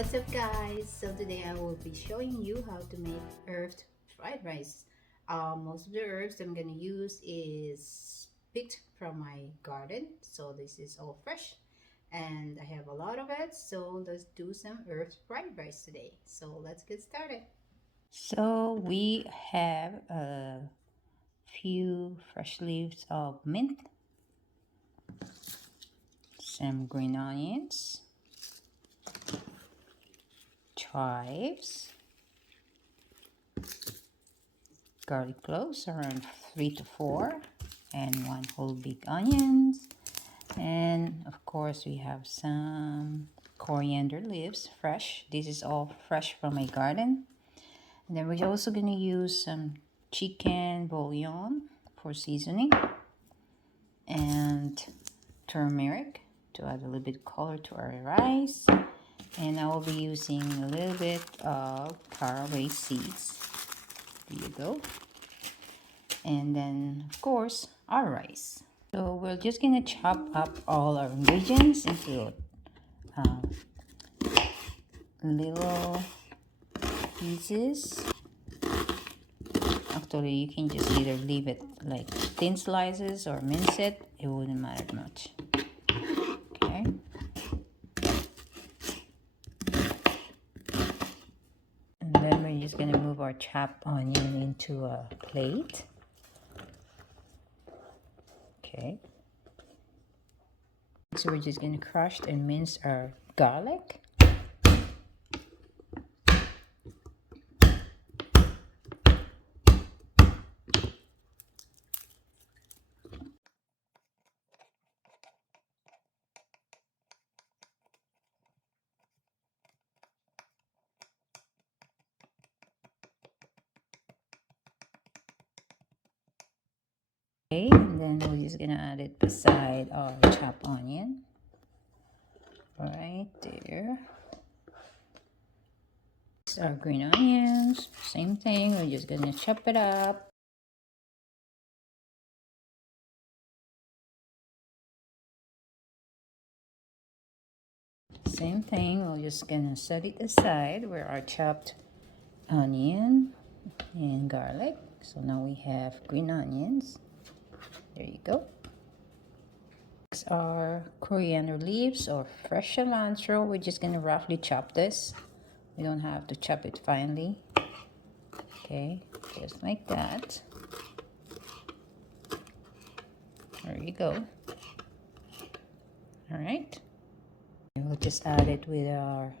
What's up guys? So today I will be showing you how to make herb fried rice. Most of the herbs I'm going to use is picked from my garden. So this is all fresh and I have a lot of it. So let's do some herb fried rice today. So let's get started. So we have a few fresh leaves of mint, some green onions, chives, garlic cloves around 3 to 4, and 1 whole big onions, and of course we have some coriander leaves, fresh. This is all fresh from my garden. And then we're also going to use some chicken bouillon for seasoning, and turmeric to add a little bit of color to our rice. And I will be using a little bit of caraway seeds. There you go. And then of course our rice. So we're just gonna chop up all our ingredients into little pieces. Actually, you can just either leave it like thin slices or mince it. It wouldn't matter much. Okay. And then we're just gonna move our chopped onion into a plate. Okay. So we're just gonna crush and mince our garlic. Okay, and then we're just gonna add it beside our chopped onion. Right there. These are green onions. Same thing. We're just gonna chop it up. Same thing. We're just gonna set it aside where our chopped onion and garlic. So now we have green onions. There you go. These are coriander leaves or fresh cilantro. We're just gonna roughly chop this. We don't have to chop it finely. Okay, just like that. There you go. All right. And we'll just add it with our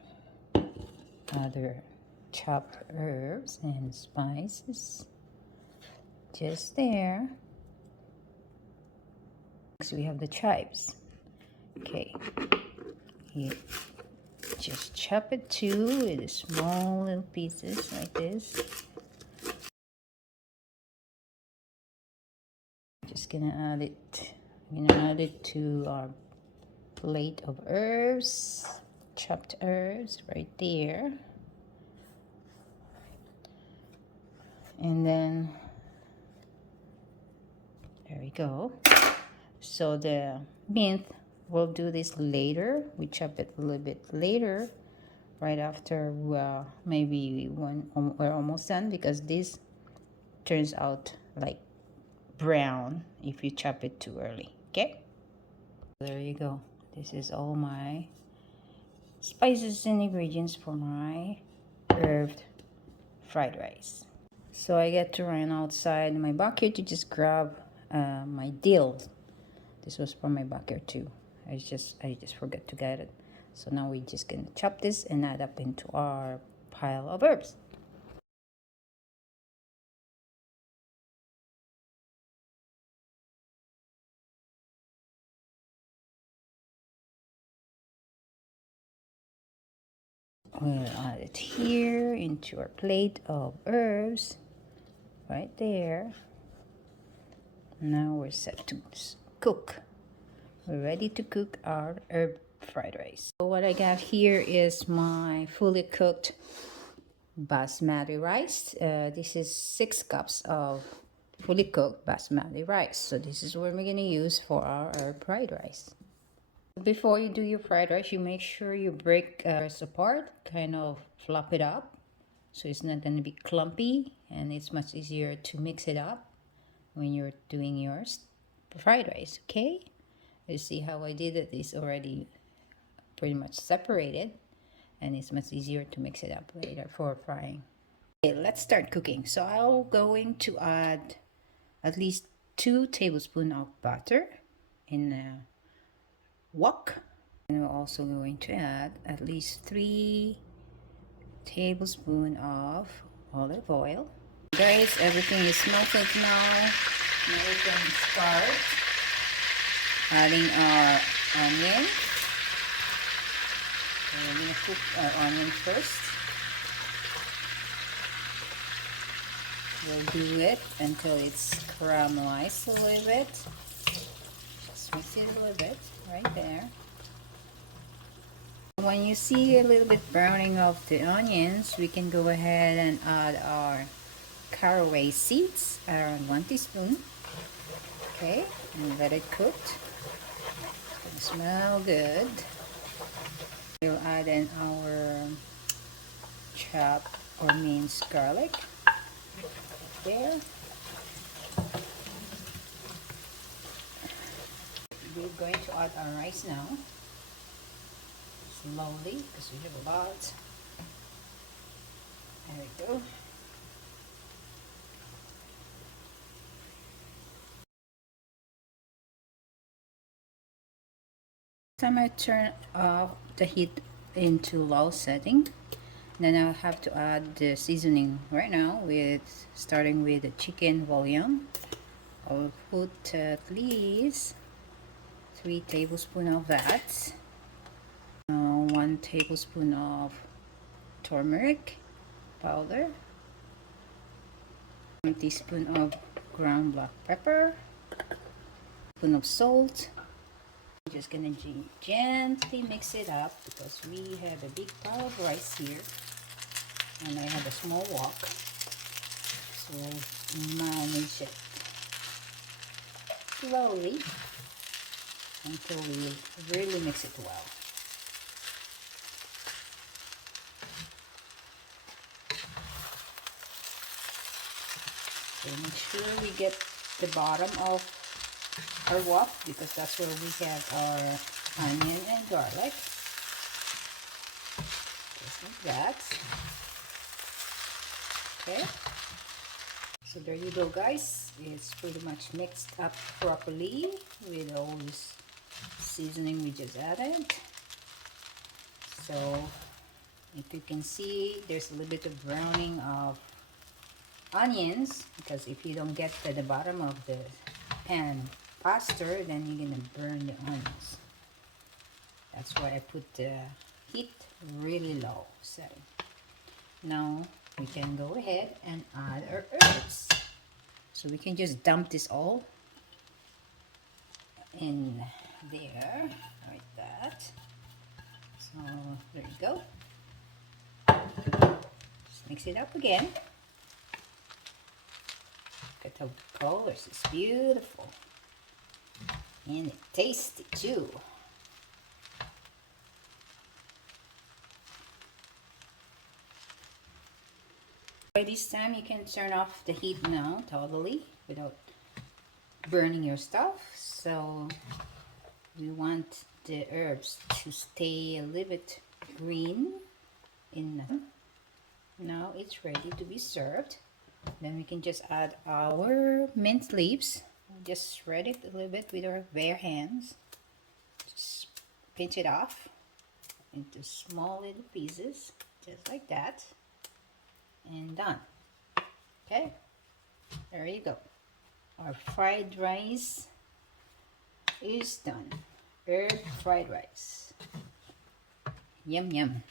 other chopped herbs and spices. Just there. Next we have the chives. Okay. You just chop it too with small little pieces like this. Just gonna add it. I'm gonna add it to our plate of herbs, chopped herbs right there. And then there we go. So the mint, we'll do this later. We chop it a little bit later, right after maybe when we're almost done, because this turns out like brown if you chop it too early. Okay, there you go. This is all my spices and ingredients for my herb fried rice. So I get to run outside my backyard to just grab my dill. This was from my backyard too. I just forgot to get it. So now we're just gonna chop this and add up into our pile of herbs. We'll add it here into our plate of herbs, right there. Now we're set to cook. We're ready to cook our herb fried rice. So what I got here is my fully cooked basmati rice. This is 6 cups of fully cooked basmati rice. So this is what we're gonna use for our herb fried rice. Before you do your fried rice, you make sure you break rice apart, kind of flop it up, so it's not going to be clumpy, and it's much easier to mix it up when you're doing your fried rice. Okay, you see how I did it? It's already pretty much separated, and it's much easier to mix it up later for frying. Okay, let's start cooking. So I'm going to add at least 2 tablespoons of butter in a wok. And we're also going to add at least 3 tablespoons of olive oil. Guys, everything is melted now. Now we can start adding our onion. We're going to cook our onion first. We'll do it until it's caramelized a little bit. Just mix it a little bit right there. When you see a little bit browning of the onions, we can go ahead and add our caraway seeds, around 1 teaspoon. Okay, and let it cook. It's gonna smell good. We'll add in our chopped or minced garlic there. We're going to add our rice now. Slowly, because we have a lot. There we go. Time I turn off the heat into low setting, then I'll have to add the seasoning right now, with starting with the chicken bouillon. I'll put at least 3 tablespoons of that. 1 tablespoon of turmeric powder, 1 teaspoon of ground black pepper, 1 spoon of salt. I'm just gonna gently mix it up because we have a big pile of rice here and I have a small wok, so manage it slowly until we really mix it well. So make sure we get the bottom of our wok, because that's where we have our onion and garlic. Just like that. Okay. So there you go, guys. It's pretty much mixed up properly with all this seasoning we just added. So if you can see, there's a little bit of browning of onions, because if you don't get to the bottom of the pan faster, then you're gonna burn the onions. That's why I put the heat really low setting. Now we can go ahead and add our herbs. So we can just dump this all in there like that. So there you go. Just mix it up again. Look at how the colors is beautiful. And it's tasty too. By this time you can turn off the heat now totally without burning your stuff. So we want the herbs to stay a little bit green in. Now it's ready to be served. Then we can just add our mint leaves. Just shred it a little bit with our bare hands. Just pinch it off into small little pieces, just like that. And done. Okay, there you go. Our fried rice is done. Herb fried rice. Yum yum.